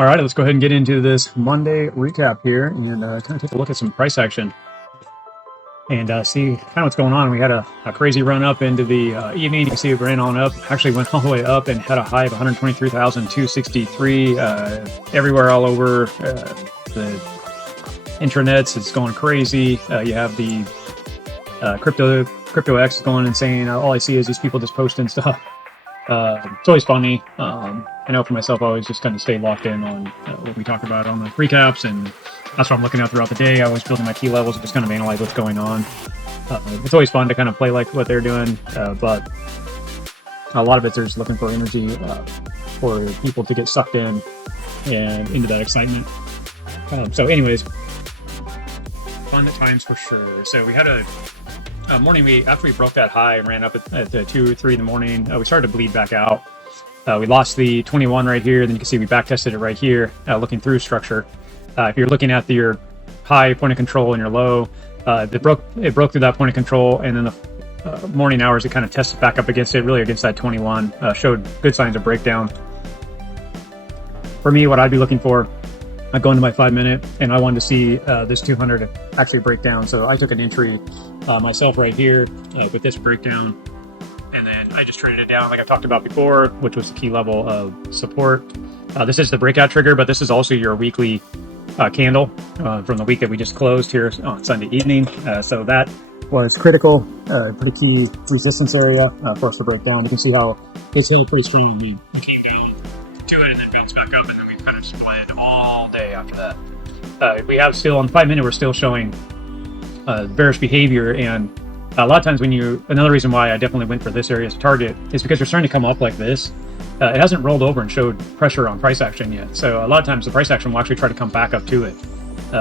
All right, let's go ahead and get into this Monday recap here and kind of take a look at some price action and see kind of what's going on. We had a crazy run up into the evening. You can see it ran on up, actually went all the way up and had a high of 123,263 everywhere all over the intranets. It's going crazy. You have the crypto X going insane. All I see is these people just posting stuff. It's always funny. I know for myself, I always just kind of stay locked in on what we talk about on the recaps, and that's what I'm looking at throughout the day. I always building my key levels and just kind of analyze what's going on. It's always fun to kind of play like what they're doing, but a lot of it there's looking for energy for people to get sucked in and into that excitement. So anyways, fun at times for sure. So we had a morning, after we broke that high and ran up at 2 or 3 in the morning, we started to bleed back out. We lost the 21 right here. Then you can see we back tested it right here, looking through structure. If you're looking at your high point of control and your low, it broke through that point of control, and then the morning hours it kind of tested back up against it, really against that 21. Showed good signs of breakdown. For me, what I'd be looking for, I go into my 5-minute, and I wanted to see this 200 actually break down. So I took an entry myself right here with this breakdown, and then I just traded it down like I talked about before, which was the key level of support. This is the breakout trigger, but this is also your weekly candle from the week that we just closed here on Sunday evening. So that was critical, pretty key resistance area for us to break down. You can see how it's held pretty strong. We came down to it and then bounced back up, and then we kind of just bled all day after that. We have still on 5-minute, we're still showing bearish behavior, and a lot of times another reason why I definitely went for this area as a target is because they're starting to come up like this. It hasn't rolled over and showed pressure on price action yet. So a lot of times the price action will actually try to come back up to it.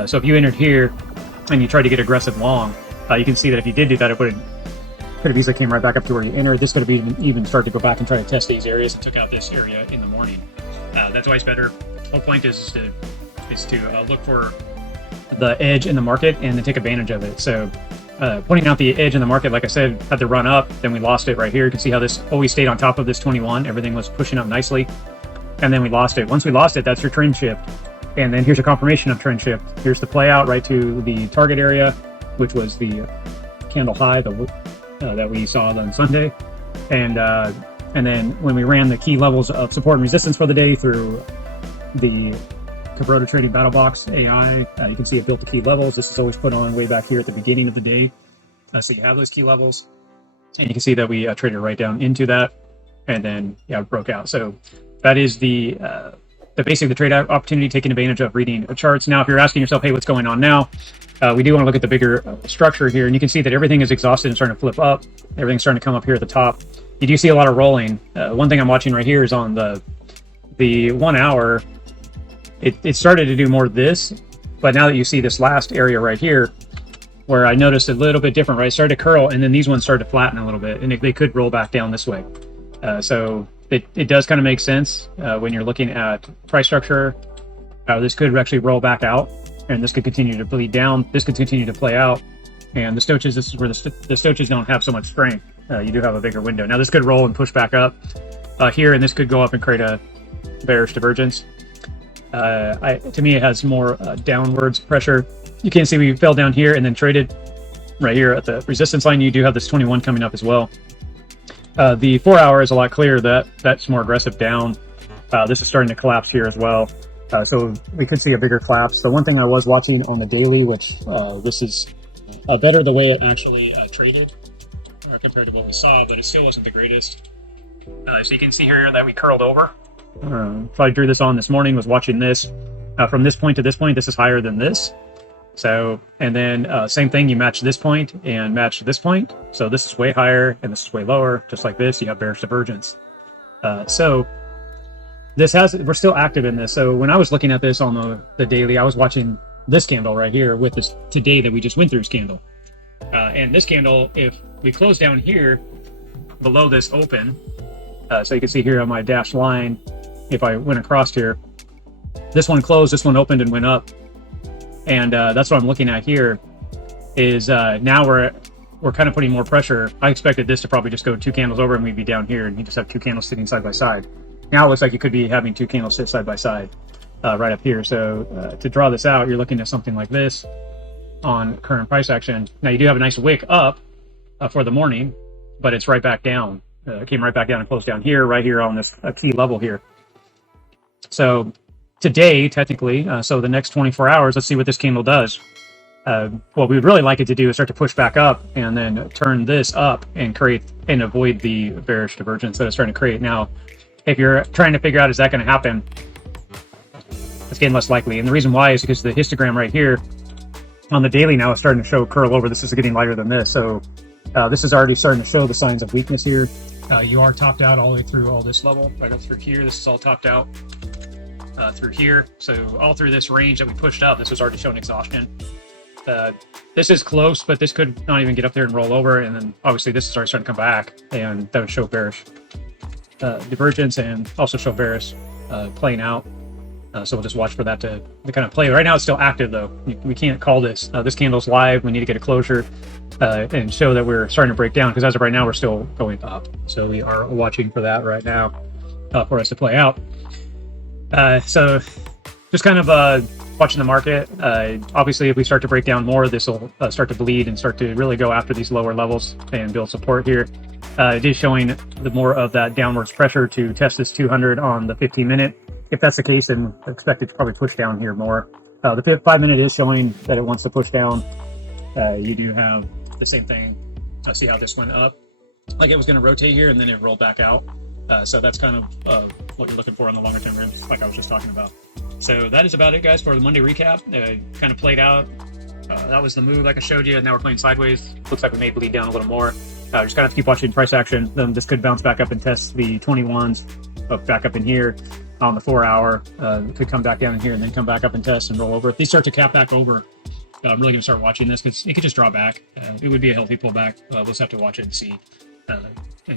So if you entered here and you tried to get aggressive long, you can see that if you did do that, it could have easily came right back up to where you entered. This could have even started to go back and try to test these areas and took out this area in the morning. That's why it's better. Whole point is to look for the edge in the market and then take advantage of it. So pointing out the edge in the market, like I said, had to run up, then we lost it right here. You can see how this always stayed on top of this 21. Everything was pushing up nicely, and then we lost it. Once we lost it, that's your trend shift. And then here's a confirmation of trend shift. Here's the play out right to the target area, which was the candle high that we saw on Sunday. And then when we ran the key levels of support and resistance for the day through the Kubota Trading Battle Box AI, you can see it built the key levels. This is always put on way back here at the beginning of the day. So you have those key levels, and you can see that we traded right down into that, and then it broke out. So that is the basic the trade opportunity, taking advantage of reading charts. Now, if you're asking yourself, hey, what's going on now? We do want to look at the bigger structure here, and you can see that everything is exhausted and starting to flip up. Everything's starting to come up here at the top. You do see a lot of rolling. One thing I'm watching right here is on the 1 hour. It started to do more of this, but now that you see this last area right here, where I noticed a little bit different, right? It started to curl, and then these ones started to flatten a little bit, and they could roll back down this way. So it does kind of make sense when you're looking at price structure. This could actually roll back out, and this could continue to bleed down. This could continue to play out, and the stoaches, this is where the stoaches don't have so much strength. You do have a bigger window. Now this could roll and push back up here, and this could go up and create a bearish divergence. To me, it has more downwards pressure. You can see we fell down here and then traded right here at the resistance line. You do have this 21 coming up as well. The 4 hour is a lot clearer. That's more aggressive down. This is starting to collapse here as well. So we could see a bigger collapse. The one thing I was watching on the daily, which this is better the way it actually traded compared to what we saw, but it still wasn't the greatest. So you can see here that we curled over. So I drew this on this morning, was watching this from this point to this point. This is higher than this. So, and then same thing, you match this point and match this point. So this is way higher and this is way lower. Just like this, you have bearish divergence. So we're still active in this. So when I was looking at this on the daily, I was watching this candle right here with this today that we just went through's candle. And this candle, if we close down here below this open, so you can see here on my dashed line, if I went across here, this one closed, this one opened and went up. And that's what I'm looking at here is now we're kind of putting more pressure. I expected this to probably just go 2 candles over and we'd be down here and you just have 2 candles sitting side by side. Now it looks like you could be having 2 candles sit side by side. right up here. So to draw this out, you're looking at something like this on current price action. Now you do have a nice wick up for the morning, but it's right back down. It came right back down and closed down here, right here on this key level here. So today, technically, so the next 24 hours, let's see what this candle does. What we would really like it to do is start to push back up and then turn this up and create and avoid the bearish divergence that it's trying to create. Now, if you're trying to figure out is that going to happen, it's getting less likely. And the reason why is because the histogram right here on the daily now is starting to show curl over. This is getting lighter than this. So this is already starting to show the signs of weakness here. You are topped out all the way through all this level, right up through here. This is all topped out through here. So all through this range that we pushed up, this was already showing exhaustion. This is close, but this could not even get up there and roll over. And then obviously this is already starting to come back, and that would show bearish divergence and also show bearish playing out. So we'll just watch for that to kind of play. Right now it's still active though. We can't call this. This candle's live. We need to get a closure and show that we're starting to break down, because as of right now we're still going up. So we are watching for that right now for us to play out. So just kind of watching the market. Obviously if we start to break down more, this will start to bleed and start to really go after these lower levels and build support here. It is showing the more of that downwards pressure to test this 200 on the 15-minute. If that's the case, then expect it to probably push down here more. The 5-minute is showing that it wants to push down. You do have the same thing. See how this went up? Like it was going to rotate here and then it rolled back out. So that's kind of what you're looking for on the longer term frame, like I was just talking about. So that is about it, guys, for the Monday recap. Kind of played out. That was the move like I showed you, and now we're playing sideways. Looks like we may bleed down a little more. Just gotta have to keep watching price action. Then this could bounce back up and test the 21s back up in here on the 4-hour. Could come back down in here and then come back up and test and roll over. If these start to cap back over, I'm really gonna start watching this, because it could just draw back. It would be a healthy pullback. We'll just have to watch it and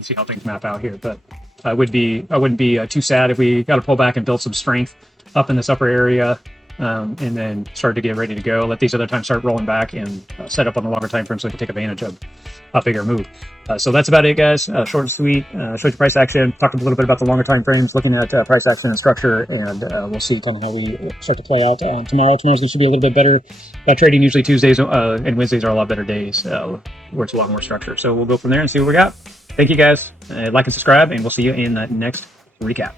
see how things map out here. But I wouldn't be too sad if we got to pull back and build some strength up in this upper area, and then start to get ready to go. Let these other times start rolling back and set up on the longer time frame so we can take advantage of a bigger move. So that's about it, guys. Short and sweet. Showed you price action. Talked a little bit about the longer time frames, looking at price action and structure, and we'll see kind of how we start to play out tomorrow. Tomorrow's going to be a little bit better trading. Usually Tuesdays and Wednesdays are a lot better days where it's a lot more structure. So we'll go from there and see what we got. Thank you, guys. Like and subscribe, and we'll see you in the next recap.